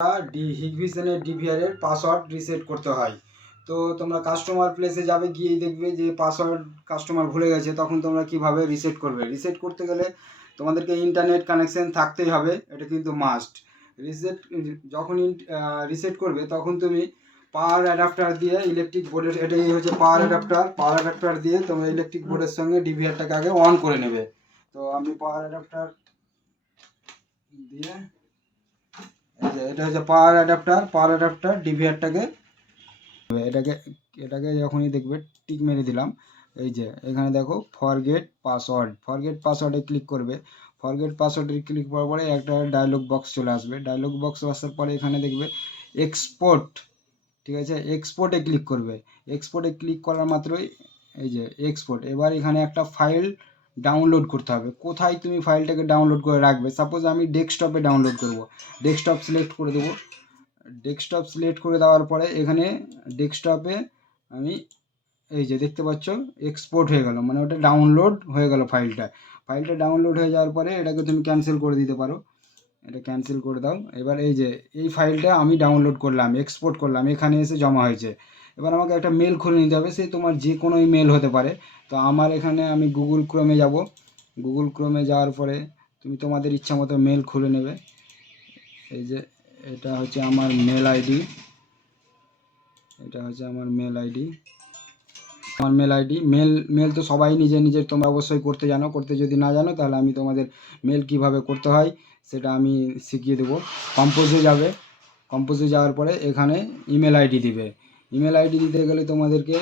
হিগভিশনের ডিভিআরের password reset করতে হয়। তো তোমরা কাস্টমার প্লেসে যাবে, গিয়েই দেখবে যে পাসওয়ার্ড কাস্টমার ভুলে গেছে, তখন তোমরা কিভাবে রিসেট করবে। রিসেট করতে গেলে তোমাদেরকে ইন্টারনেট কানেকশন থাকতেই হবে, এটা কিন্তু মাস্ট। যখন রিসেট করবে তখন তুমি পাওয়ার অ্যাডাপ্টার দিয়ে ইলেকট্রিক বোর্ডের, এটাই হচ্ছে পাওয়ার অ্যাডাপ্টার দিয়ে তোমরা ইলেকট্রিক বোর্ডের সঙ্গে ডিভিআরটাকে আগে অন করে নেবে। তো আমি পাওয়ার অ্যাডাপ্টার দিয়ে, এটা হচ্ছে পাওয়ার অ্যাডাপ্টার ডিভিআরটাকে এটাকে যখনই দেখবে টিক মেরে দিলাম। এই যে এখানে দেখো ফরগেট পাসওয়ার্ডে ক্লিক করবে। ফরগেট পাসওয়ার্ডে ক্লিক করার পরে একটা ডায়লগ বক্স চলে আসবে। ডায়লগ বক্স আসার পরে এখানে দেখবে এক্সপোর্ট, ঠিক আছে, এক্সপোর্টে ক্লিক করবে। এক্সপোর্টে ক্লিক করার মাত্রই এই যে এক্সপোর্ট, এবার এখানে একটা ফাইল ডাউনলোড করতে হবে। কোথায় তুমি ফাইলটাকে ডাউনলোড করে রাখবে, সাপোজ আমি ডেস্কটপে ডাউনলোড করব, ডেস্কটপ সিলেক্ট করে দেবো। ডেস্কটপ সিলেক্ট করে দেওয়ার পরে এখানে ডেস্কটপে আমি এই যে দেখতে পাচ্ছ এক্সপোর্ট হয়ে গেল, মানে ওটা ডাউনলোড হয়ে গেল। ফাইলটা ডাউনলোড হয়ে যাওয়ার পরে এটাকে তুমি ক্যান্সেল করে দিতে পারো, এটা ক্যান্সেল করে দাও। এবার এই যে এই ফাইলটা আমি ডাউনলোড করলাম, এক্সপোর্ট করলাম, এখানে এসে জমা হয়েছে। এবার আমাকে একটা মেল খুলে নিতে হবে, সে তোমার যে কোনো মেল হতে পারে। তো আমার এখানে আমি গুগল ক্রোমে যাব। গুগল ক্রোমে যাওয়ার পরে তুমি তোমাদের ইচ্ছা মতো মেল খুলে নেবে। এই যে এটা হচ্ছে আমার মেল আইডি, মেল তো সবাই নিজের তোমরা অবশ্যই করতে জানো। করতে যদি না জানো তাহলে আমি তোমাদের মেল কিভাবে করতে হয় সেটা আমি শিখিয়ে দেবো। কম্পোজে যাওয়ার পরে এখানে ইমেল আইডি দিবে। ইমেল আইডি দিতে গেলে তোমাদেরকে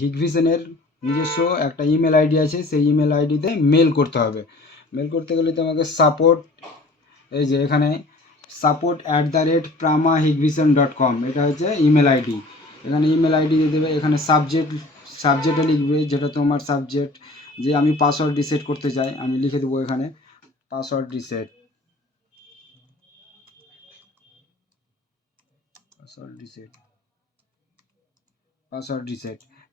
হিগভিশনের নিজস্ব একটা ইমেল আইডি আছে, সেই ইমেল আইডিতে মেল করতে হবে। মেল করতে গেলে তোমাকে সাপোর্ট, এই যে এখানে support@pramahigvision.com, এটা হচ্ছে ইমেল আইডি। এখানে ইমেল আইডি দিয়ে দেবে। এখানে সাবজেক্টে লিখবে যেটা তোমার সাবজেক্ট, যে আমি পাসওয়ার্ড রিসেট করতে চাই, আমি লিখে দেবো এখানে পাসওয়ার্ড রিসেট।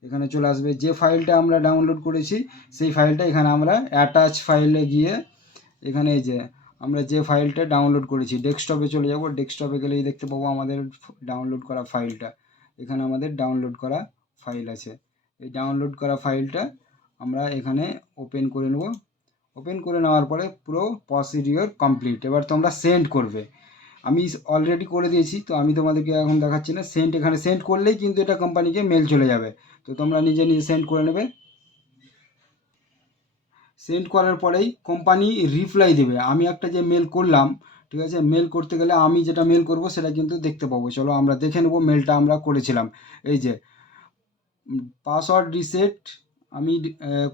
এখানে চলে আসবে। যে ফাইলটা আমরা ডাউনলোড করেছি সেই ফাইলটা এখানে আমরা অ্যাটাচ ফাইলে গিয়ে, এখানে এই যে আমরা যে ফাইলটা ডাউনলোড করেছি, ডেস্কটপে চলে যাব। ডেস্কটপে গেলেই দেখতে পাবো আমাদের ডাউনলোড করা ফাইলটা। এখানে আমাদের ডাউনলোড করা ফাইল আছে। এই ডাউনলোড করা ফাইলটা আমরা এখানে ওপেন করে নেব। ওপেন করে নেওয়ার পরে পুরো প্রসিডিওর কমপ্লিট। এবার তোমরা সেন্ড করবে। আমি অলরেডি করে দিয়েছি, তো আমি তোমাদেরকে এখন দেখাচ্ছি না। এখানে সেন্ড করলেই কিন্তু এটা কোম্পানিকে মেল চলে যাবে। তো তোমরা নিজে সেন্ড করে নেবে। সেন্ড করার পরেই কোম্পানি রিপ্লাই দেবে। আমি একটা যে মেল করলাম, ঠিক আছে, মেল করতে গেলে আমি যেটা মেল করব সেটা কিন্তু দেখতে পাবো। চলো আমরা দেখে নেব মেলটা আমরা করেছিলাম। এই যে পাসওয়ার্ড রিসেট আমি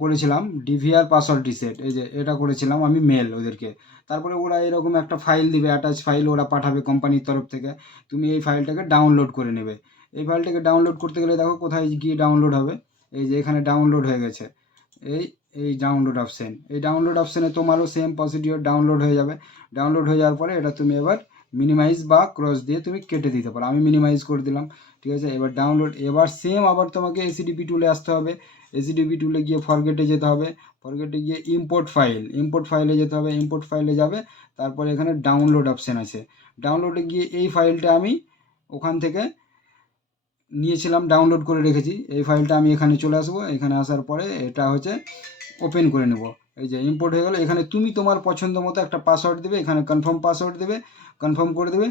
করেছিলাম, ডিভিআর পাসওয়ার্ড রিসেট, এই যে এটা করেছিলাম আমি মেল ওদেরকে। তারপরে ওরা এরকম একটা ফাইল দিবে, অ্যাটাচ ফাইল ওরা পাঠাবে কোম্পানির তরফ থেকে। তুমি এই ফাইলটাকে ডাউনলোড করে নেবে। এই ফাইলটাকে ডাউনলোড করতে গেলে দেখো কোথায় গিয়ে ডাউনলোড হবে। এই যে এখানে ডাউনলোড হয়ে গেছে। এই ডাউনলোড অপশান, এই ডাউনলোড অপশানে তোমারও সেম প্রসিডিওর ডাউনলোড হয়ে যাবে। ডাউনলোড হয়ে যাওয়ার পরে এটা তুমি এবার মিনিমাইজ বা ক্রস দিয়ে তুমি কেটে দিতে পারো। আমি মিনিমাইজ করে দিলাম, ঠিক আছে। এবার ডাউনলোড, এবার সেম আবার তোমাকে এসিডিপি টুলে আসতে হবে। এসিডিপি টুলে গিয়ে ফরগেটে যেতে হবে। ফরগেটে গিয়ে ইম্পোর্ট ফাইলে যেতে হবে। ইম্পোর্ট ফাইলে যাবে, তারপরে এখানে ডাউনলোড অপশান আছে। ডাউনলোডে গিয়ে এই ফাইলটা আমি ওখান থেকে নিয়েছিলাম, ডাউনলোড করে রেখেছি। এই ফাইলটা আমি এখানে চলে আসবো। এখানে আসার পরে এটা হচ্ছে ওপেন করে নেব। এই যে ইম্পোর্ট হয়ে গেল। এখানে তুমি তোমার পছন্দ মতো একটা পাসওয়ার্ড দেবে, এখানে কনফার্ম পাসওয়ার্ড দেবে, কনফার্ম করে দেবে।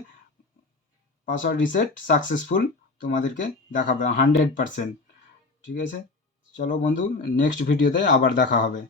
পাসওয়ার্ড রিসেট সাকসেসফুল তোমাদেরকে দেখাবে 100%, ঠিক আছে। চলো বন্ধু, নেক্সট ভিডিওতে আবার দেখা হবে।